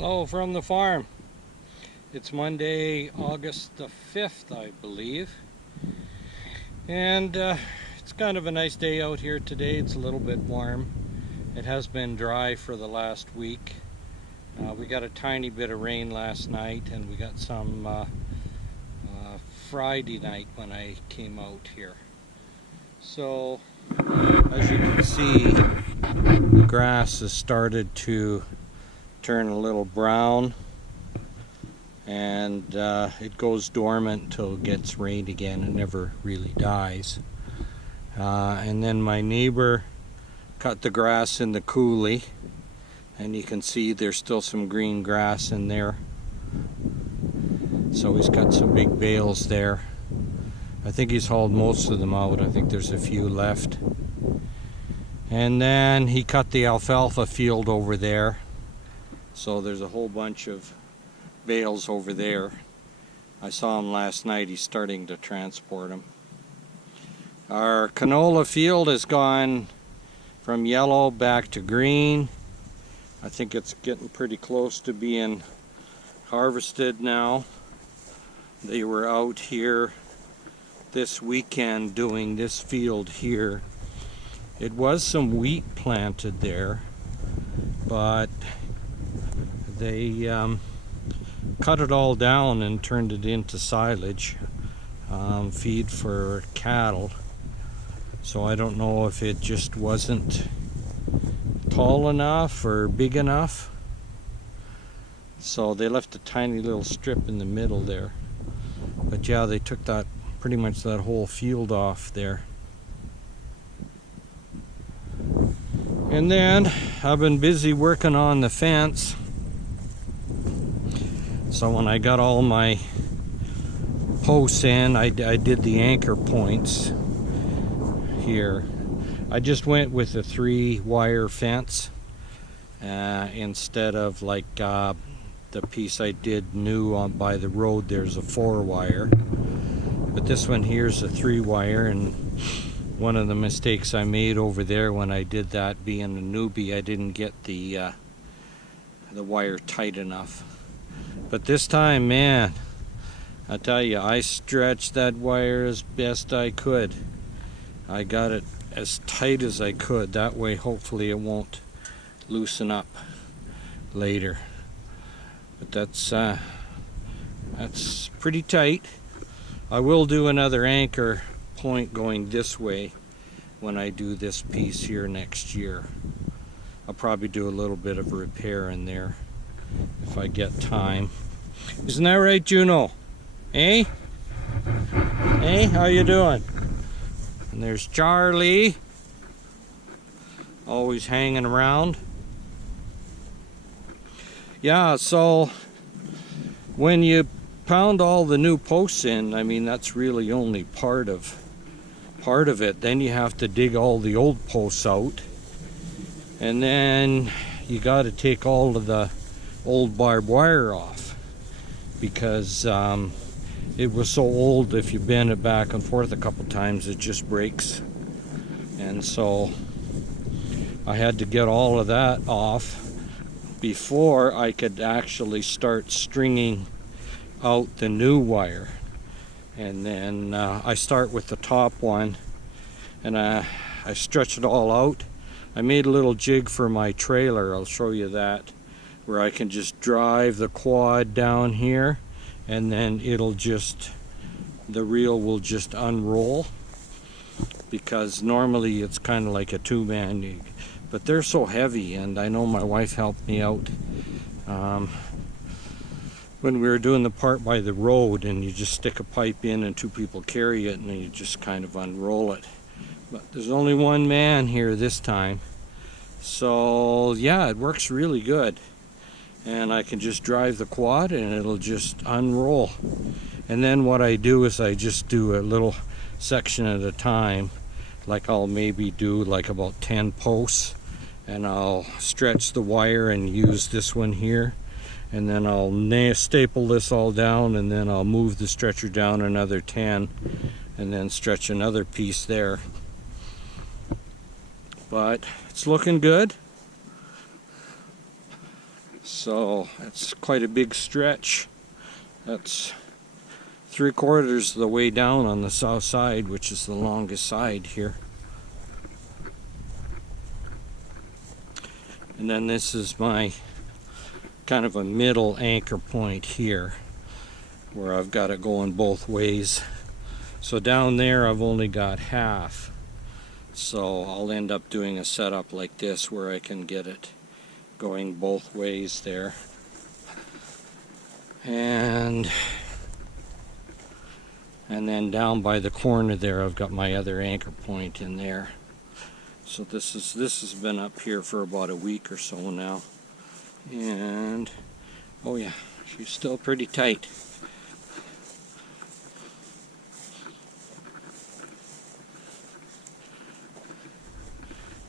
Hello from the farm. It's Monday, August the 5th, I believe. And it's kind of a nice day out here today. It's a little bit warm. It has been dry for the last week. We got a tiny bit of rain last night, and we got some Friday night when I came out here. So, as you can see, the grass has started to turn a little brown, and it goes dormant until it gets rain again. It never really dies. And then my neighbor cut the grass in the coulee, and you can see there's still some green grass in there. So he's got some big bales there. I think he's hauled most of them out. I think there's a few left. And then he cut the alfalfa field over there. So there's a whole bunch of bales over there. I saw him last night. He's starting to transport them. Our canola field has gone from yellow back to green. I think it's getting pretty close to being harvested now. They were out here this weekend doing this field here. It was some wheat planted there, but they cut it all down and turned it into silage, feed for cattle. So I don't know if it just wasn't tall enough or big enough. So they left a tiny little strip in the middle there. But yeah, they took that pretty much that whole field off there. And then I've been busy working on the fence. So when I got all my posts in, I did the anchor points here. I just went with a 3-wire fence instead of like the piece I did new on by the road. There's a 4-wire, but this one here's a 3-wire. And one of the mistakes I made over there when I did that, being a newbie, I didn't get the wire tight enough. But this time, man, I tell you, I stretched that wire as best I could. I got it as tight as I could. That way, hopefully, it won't loosen up later. But that's pretty tight. I will do another anchor point going this way when I do this piece here next year. I'll probably do a little bit of repair in there if I get time. Isn't that right, Juno? Eh? Hey, how you doing? And there's Charlie, always hanging around. Yeah, so when you pound all the new posts in, I mean, that's really only part of it. Then you have to dig all the old posts out, and then you got to take all of the old barbed wire off, because it was so old, if you bend it back and forth a couple times, it just breaks. And so I had to get all of that off before I could actually start stringing out the new wire. And then I start with the top one, and I stretch it all out. I made a little jig for my trailer, I'll show you that, where I can just drive the quad down here, and then it'll just, the reel will just unroll, because normally it's kind of like a 2-man, but they're so heavy. And I know my wife helped me out when we were doing the part by the road, and you just stick a pipe in and 2 people carry it, and then you just kind of unroll it. But there's only 1 man here this time, so yeah, it works really good. And I can just drive the quad and it'll just unroll. And then what I do is I just do a little section at a time. Like I'll maybe do like about 10 posts, and I'll stretch the wire and use this one here, and then I'll staple this all down, and then I'll move the stretcher down another 10, and then stretch another piece there. But it's looking good. So that's quite a big stretch. That's 3/4 of the way down on the south side, which is the longest side here. And then this is my kind of a middle anchor point here, where I've got it going both ways. So down there I've only got half. So I'll end up doing a setup like this where I can get it going both ways there. And then down by the corner there I've got my other anchor point in there. So this has been up here for about a week or so now. And oh yeah, she's still pretty tight.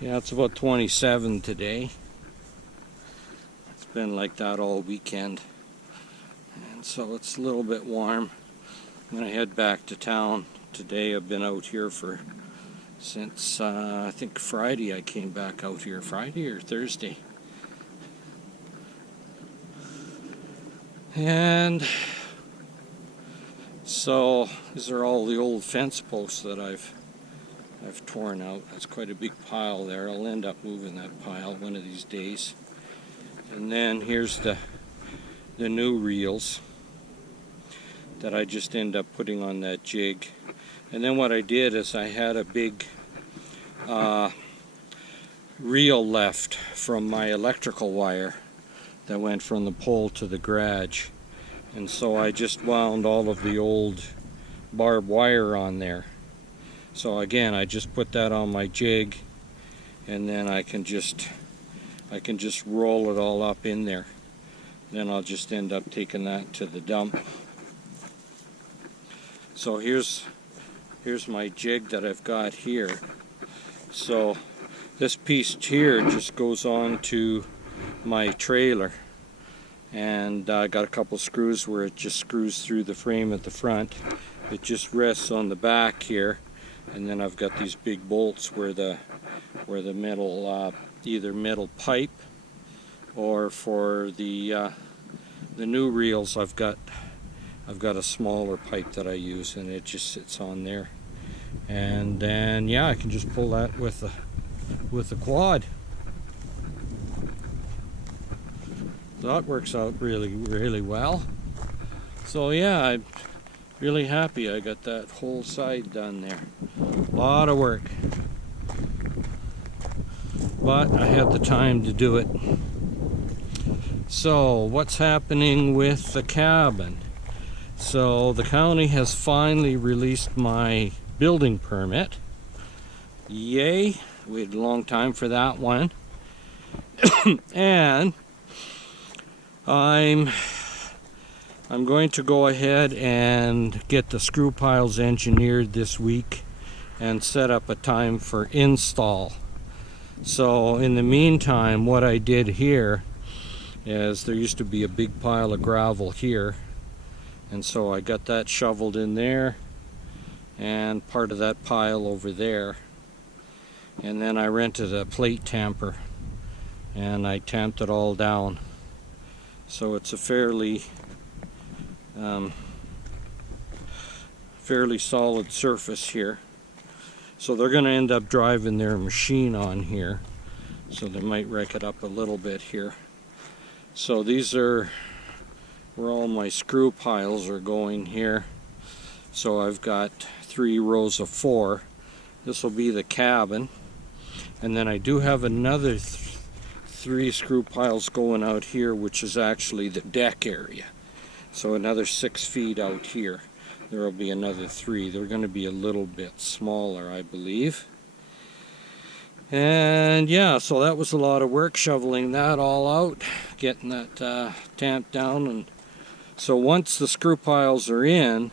Yeah, it's about 27 today. It's been like that all weekend. And so it's a little bit warm. I'm going to head back to town today. I've been out here since I think Friday. I came back out here Friday or Thursday. And so these are all the old fence posts that I've torn out. That's quite a big pile there. I'll end up moving that pile one of these days. And then here's the new reels that I just end up putting on that jig. And then what I did is I had a big reel left from my electrical wire that went from the pole to the garage. And so I just wound all of the old barbed wire on there. So again, I just put that on my jig, and then I can just roll it all up in there. Then I'll just end up taking that to the dump. So here's my jig that I've got here. So this piece here just goes on to my trailer, and I got a couple screws where it just screws through the frame at the front. It just rests on the back here, and then I've got these big bolts where the metal either metal pipe, or for the new reels I've got a smaller pipe that I use, and it just sits on there. And then yeah, I can just pull that with the quad. That works out really well. So yeah, I'm really happy I got that whole side done there. A lot of work, but I had the time to do it. So what's happening with the cabin? So the county has finally released my building permit. Yay, we had a long time for that one. And I'm going to go ahead and get the screw piles engineered this week and set up a time for install. So in the meantime, what I did here is there used to be a big pile of gravel here, and so I got that shoveled in there and part of that pile over there. And then I rented a plate tamper and I tamped it all down. So it's a fairly solid surface here. So they're going to end up driving their machine on here, so they might wreck it up a little bit here. So these are where all my screw piles are going here. So I've got 3 rows of 4. This will be the cabin, and then I do have another 3 screw piles going out here, which is actually the deck area. So another 6 feet out here. There will be another 3. They're going to be a little bit smaller, I believe. And yeah, so that was a lot of work, shoveling that all out, getting that tamped down. And so once the screw piles are in,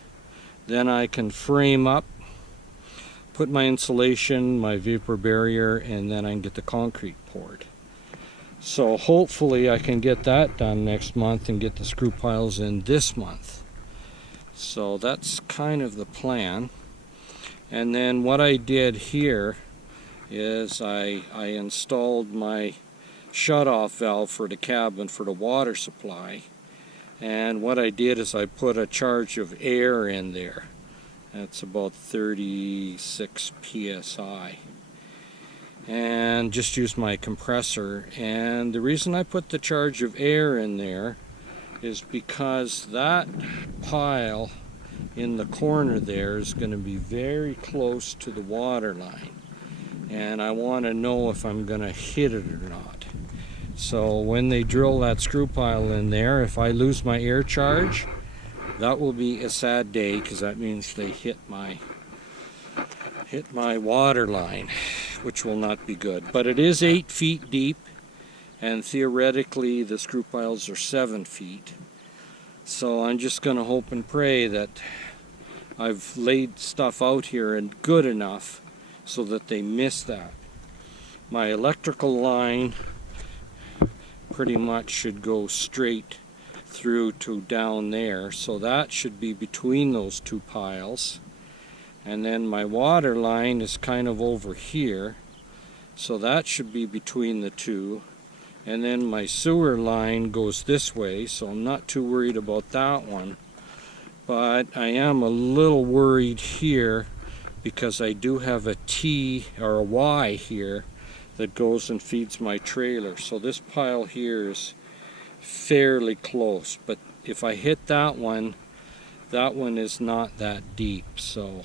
then I can frame up, put my insulation, my vapor barrier, and then I can get the concrete poured. So hopefully I can get that done next month and get the screw piles in this month. So that's kind of the plan. And then what I did here is I installed my shut-off valve for the cabin for the water supply. And what I did is I put a charge of air in there. That's about 36 psi. And just used my compressor. And the reason I put the charge of air in there is because that pile in the corner there is going to be very close to the water line. And I want to know if I'm going to hit it or not. So when they drill that screw pile in there, if I lose my air charge, that will be a sad day, because that means they hit my water line, which will not be good. But it is 8 feet deep, and theoretically the screw piles are 7 feet. So I'm just going to hope and pray that I've laid stuff out here and good enough so that they miss that. My electrical line pretty much should go straight through to down there, so that should be between those two piles. And then my water line is kind of over here, so that should be between the two. And then my sewer line goes this way, so I'm not too worried about that one. But I am a little worried here because I do have a T or a Y here that goes and feeds my trailer. So this pile here is fairly close, but if I hit that one is not that deep, so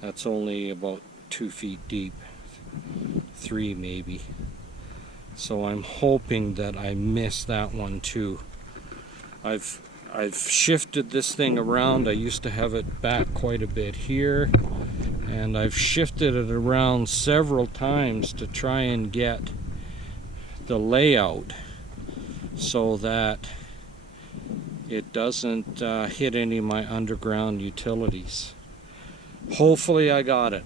that's only about 2 feet deep, 3 maybe. So I'm hoping that I miss that one too. I've shifted this thing around. I used to have it back quite a bit here, and I've shifted it around several times to try and get the layout so that it doesn't hit any of my underground utilities. Hopefully I got it.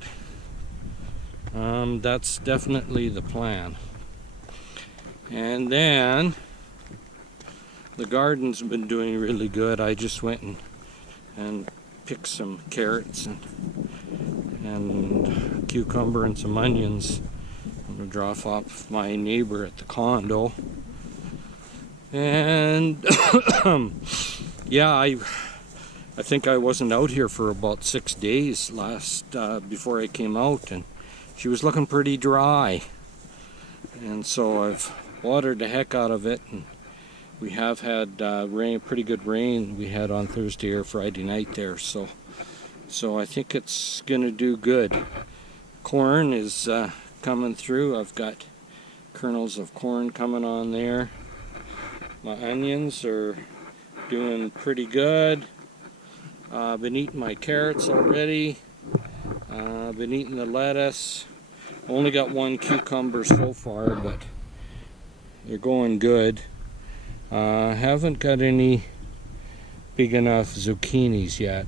That's definitely the plan. And then the garden's been doing really good. I just went and picked some carrots and cucumber and some onions. I'm going to drop off my neighbor at the condo. And yeah, I think I wasn't out here for about 6 days before I came out, and she was looking pretty dry. And so I've watered the heck out of it, and we have had rain, pretty good rain we had on Thursday or Friday night there, so I think it's gonna do good. Corn is coming through. I've got kernels of corn coming on there. My onions are doing pretty good. I've been eating my carrots already. I've been eating the lettuce. Only got 1 cucumber so far, but they're going good. Haven't got any big enough zucchinis yet.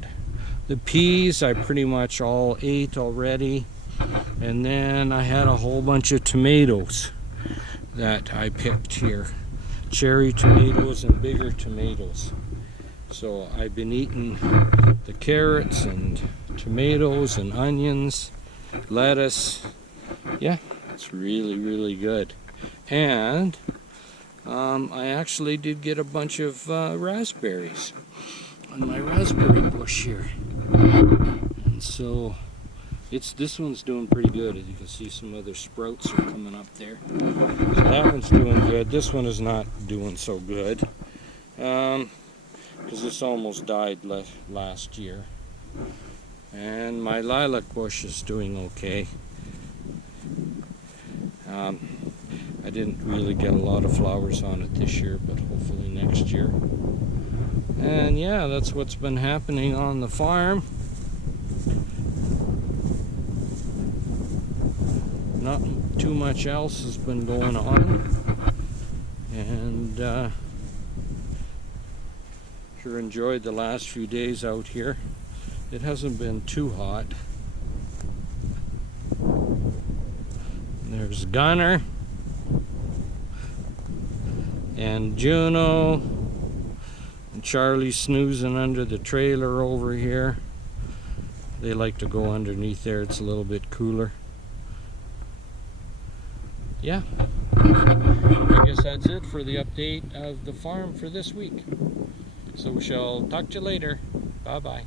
The peas I pretty much all ate already. And then I had a whole bunch of tomatoes that I picked here. Cherry tomatoes and bigger tomatoes. So I've been eating the carrots and tomatoes and onions, lettuce. Yeah, it's really, really good. And I actually did get a bunch of raspberries on my raspberry bush here. And so this one's doing pretty good. As you can see, some other sprouts are coming up there. So that one's doing good. This one is not doing so good, because this almost died last year. And my lilac bush is doing okay. I didn't really get a lot of flowers on it this year, but hopefully next year. And yeah, that's what's been happening on the farm. Not too much else has been going on. And sure enjoyed the last few days out here. It hasn't been too hot. There's Gunner and Juno and Charlie snoozing under the trailer over here. They like to go underneath there. It's a little bit cooler. Yeah. that's it for the update of the farm for this week. So we shall talk to you later. Bye bye.